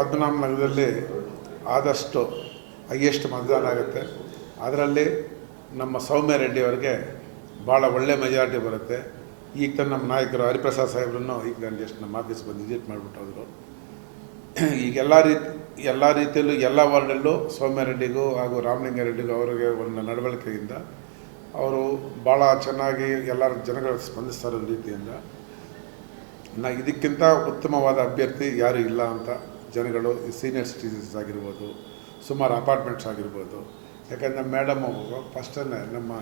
ಪದ್ಮನಾಭ ನಗರದಲ್ಲಿ ಆದಷ್ಟು ಹೈಯೆಸ್ಟ್ ಮತದಾನ ಆಗುತ್ತೆ. ಅದರಲ್ಲಿ ನಮ್ಮ ಸೌಮ್ಯ ರೆಡ್ಡಿ ಅವರಿಗೆ ಭಾಳ ಒಳ್ಳೆ ಮೆಜಾರಿಟಿ ಬರುತ್ತೆ. ಈಗ ತನ್ನ ನಮ್ಮ ನಾಯಕರು ಹರಿಪ್ರಸಾದ್ ಸಾಹೇಬ್ರನ್ನು ಈಗ ನಾನು ಜಸ್ಟ್ ನಮ್ಮ ಆಫೀಸ್ ಬಂದು ವಿಸಿಟ್ ಮಾಡಿಬಿಟ್ಟೋದ್ರು. ಈಗ ಎಲ್ಲ ರೀತಿ, ಎಲ್ಲ ರೀತಿಯಲ್ಲೂ ಎಲ್ಲ ವಾರ್ಡಲ್ಲೂ ಸೌಮ್ಯ ರೆಡ್ಡಿಗೂ ಹಾಗೂ ರಾಮಲಿಂಗ ರೆಡ್ಡಿಗೂ ಅವರಿಗೆ ಒಂದು ನಡವಳಿಕೆಯಿಂದ ಅವರು ಭಾಳ ಚೆನ್ನಾಗಿ ಎಲ್ಲರ ಜನಗಳು ಸ್ಪಂದಿಸ್ತಾರೆ ರೀತಿಯಿಂದ. ನಾ ಇದಕ್ಕಿಂತ ಉತ್ತಮವಾದ ಅಭ್ಯರ್ಥಿ ಯಾರೂ ಇಲ್ಲ ಅಂತ ಜನಗಳು ಸೀನಿಯರ್ ಸಿಟಿಸನ್ಸ್ ಆಗಿರ್ಬೋದು, ಸುಮಾರು ಅಪಾರ್ಟ್ಮೆಂಟ್ಸ್ ಆಗಿರ್ಬೋದು. ಯಾಕಂದರೆ ನಮ್ಮ ಮೇಡಮ್ ಫಸ್ಟನ್ನೇ ನಮ್ಮ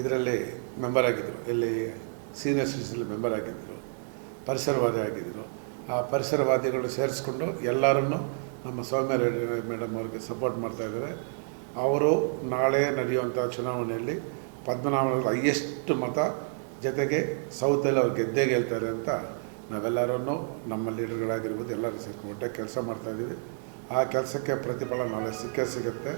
ಇದರಲ್ಲಿ ಮೆಂಬರ್ ಆಗಿದ್ದರು ಇಲ್ಲಿ ಸೀನಿಯರ್ ಸಿಟಿಸನ್ ಮೆಂಬರ್ ಆಗಿದ್ದರು ಪರಿಸರವಾದಿ ಆಗಿದ್ದರು ಆ ಪರಿಸರವಾದಿಗಳು ಸೇರಿಸ್ಕೊಂಡು ಎಲ್ಲರನ್ನು ನಮ್ಮ ಸೌಮ್ಯ ರೆಡ್ಡಿ ಮೇಡಮ್ ಅವ್ರಿಗೆ ಸಪೋರ್ಟ್ ಮಾಡ್ತಾ ಇದ್ದಾರೆ. ಅವರು ನಾಳೆ ನಡೆಯುವಂಥ ಚುನಾವಣೆಯಲ್ಲಿ ಪದ್ಮನಾಭನಲ್ಲಿ ಹೈಯೆಸ್ಟ್ ಮತ ಜೊತೆಗೆ ಸೌತಲ್ಲಿ ಅವ್ರು ಗೆದ್ದೇ ಗೆಲ್ತಾರೆ ಅಂತ ನಾವೆಲ್ಲರನ್ನು ನಮ್ಮ ಲೀಡರ್ಗಳಾಗಿರ್ಬೋದು ಎಲ್ಲರೂ ಸೇರ್ಕೊಂಡು ಒಟ್ಟೆ ಕೆಲಸ ಮಾಡ್ತಾಯಿದ್ದೀವಿ ಆ ಕೆಲಸಕ್ಕೆ ಪ್ರತಿಫಲ ನಾಳೆ ಸಿಕ್ಕೇ ಸಿಗುತ್ತೆ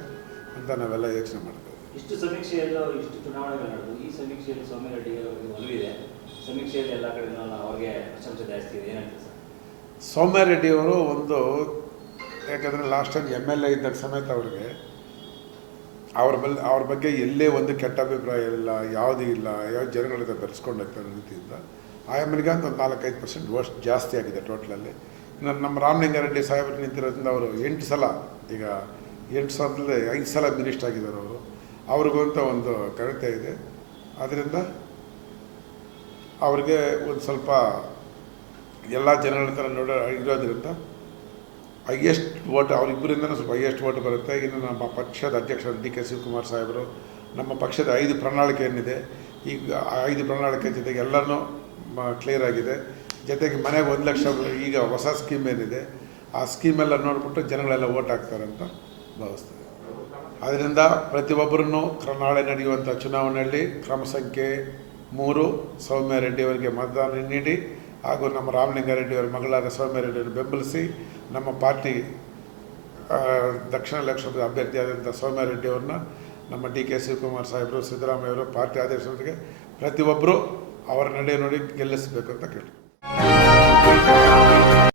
ಅಂತ ನಾವೆಲ್ಲ ಯೋಚನೆ ಮಾಡ್ತೀವಿ ಇಷ್ಟು ಸಮೀಕ್ಷೆಯಲ್ಲೂ ಇಷ್ಟು ಚುನಾವಣೆಗಳು ನಡೆದು ಈ ಸಮೀಕ್ಷೆಯಲ್ಲಿ ಅವರಿಗೆ ಒಲವಿದೆ ಸಮೀಕ್ಷೆಯಲ್ಲಿ ಎಲ್ಲ ಕಡೆ ಅವ್ರಿಗೆ ಪ್ರಶಂಸೆ ಜಾಸ್ತಿ ಇದೆ. ಏನಂತ ಸರ್? ಸೌಮ್ಯ ರೆಡ್ಡಿಯವರು ಒಂದು ಯಾಕಂದರೆ last time M L A ಇದ್ದಾಗ ಸಮೇತ ಅವ್ರಿಗೆ ಅವ್ರ ಬಲ್ ಅವ್ರ ಬಗ್ಗೆ ಎಲ್ಲೇ ಒಂದು ಕೆಟ್ಟ ಅಭಿಪ್ರಾಯ ಇಲ್ಲ ಯಾವುದೂ ಇಲ್ಲ ಯಾವ ಜನಗಳ ಬೆರೆಸ್ಕೊಂಡು ಹೋಗ್ತಾರೆ ರೀತಿಯಿಂದ ಆ ಮನೆಗೆ ಅಂತ ಒಂದು ನಾಲ್ಕೈದು ಪರ್ಸೆಂಟ್ ವರ್ಷ ಜಾಸ್ತಿ ಆಗಿದೆ ಟೋಟಲಲ್ಲಿ ಇನ್ನು ನಮ್ಮ ರಾಮಲಿಂಗಾರೆಡ್ಡಿ ಸಾಹೇಬರು ನಿಂತಿರೋದ್ರಿಂದ ಅವರು ಎಂಟು ಸಲ, ಈಗ ಎಂಟು ಸಾವಿರದಲ್ಲಿ ಐದು ಸಲ ಮಿನಿಸ್ಟರ್ ಆಗಿದ್ದಾರೆ ಅವರು. ಅವ್ರಿಗೂ ಅಂತ ಒಂದು ಕರೆತೆ ಇದೆ. ಅದರಿಂದ ಅವ್ರಿಗೆ ಒಂದು ಸ್ವಲ್ಪ ಎಲ್ಲ ಜನಗಳ ಥರ ನೋಡೋ, ಇರೋದ್ರಿಂದ ಹೈಯೆಸ್ಟ್ ವೋಟ್ ಅವರಿಬ್ಬರಿಂದ ಸ್ವಲ್ಪ ಹೈಯೆಸ್ಟ್ ವೋಟ್ ಬರುತ್ತೆ. ಇನ್ನು ನಮ್ಮ ಪಕ್ಷದ ಅಧ್ಯಕ್ಷ ಡಿ ಕೆ ಶಿವಕುಮಾರ್ ಸಾಹೇಬರು, ನಮ್ಮ ಪಕ್ಷದ ಐದು ಪ್ರಣಾಳಿಕೆ ಏನಿದೆ ಈಗ ಐದು ಪ್ರಣಾಳಿಕೆ ಜೊತೆಗೆ ಎಲ್ಲನೂ ಕ್ಲಿಯರ್ ಆಗಿದೆ. ಜೊತೆಗೆ ಮನೆಗೆ ಒಂದು ಲಕ್ಷ ಈಗ ಹೊಸ ಸ್ಕೀಮ್ ಏನಿದೆ, ಆ ಸ್ಕೀಮೆಲ್ಲ ನೋಡಿಬಿಟ್ಟು ಜನಗಳೆಲ್ಲ ಓಟ್ ಹಾಕ್ತಾರೆ ಅಂತ ಭಾವಿಸ್ತಾರೆ ಅದರಿಂದ ಪ್ರತಿಯೊಬ್ಬರನ್ನು ನಾಳೆ ನಡೆಯುವಂಥ ಚುನಾವಣೆಯಲ್ಲಿ ಕ್ರಮ ಸಂಖ್ಯೆ ಮೂರು, ಸೌಮ್ಯ ರೆಡ್ಡಿಯವರಿಗೆ ಮತದಾನ ನೀಡಿ, ಹಾಗೂ ನಮ್ಮ ರಾಮಲಿಂಗಾರೆಡ್ಡಿ ಅವರ ಮಗಳಾದ ಸೌಮ್ಯ ರೆಡ್ಡಿಯನ್ನು ಬೆಂಬಲಿಸಿ, ನಮ್ಮ ಪಾರ್ಟಿ ದಕ್ಷಿಣ ಲಕ್ಷದ ಅಭ್ಯರ್ಥಿಯಾದಂಥ ಸೌಮ್ಯ ರೆಡ್ಡಿ ಅವ್ರನ್ನ ನಮ್ಮ ಡಿ ಕೆ ಶಿವಕುಮಾರ್ ಸಾಹೇಬರು ಸಿದ್ದರಾಮಯ್ಯವರು ಪಾರ್ಟಿ ಆದೇಶದೊಂದಿಗೆ ಪ್ರತಿಯೊಬ್ಬರು ಅವರ ನಡೆ ನೋಡಿ ಗೆಲ್ಲಿಸಬೇಕು ಅಂತ ಕೇಳ್ತೀನಿ.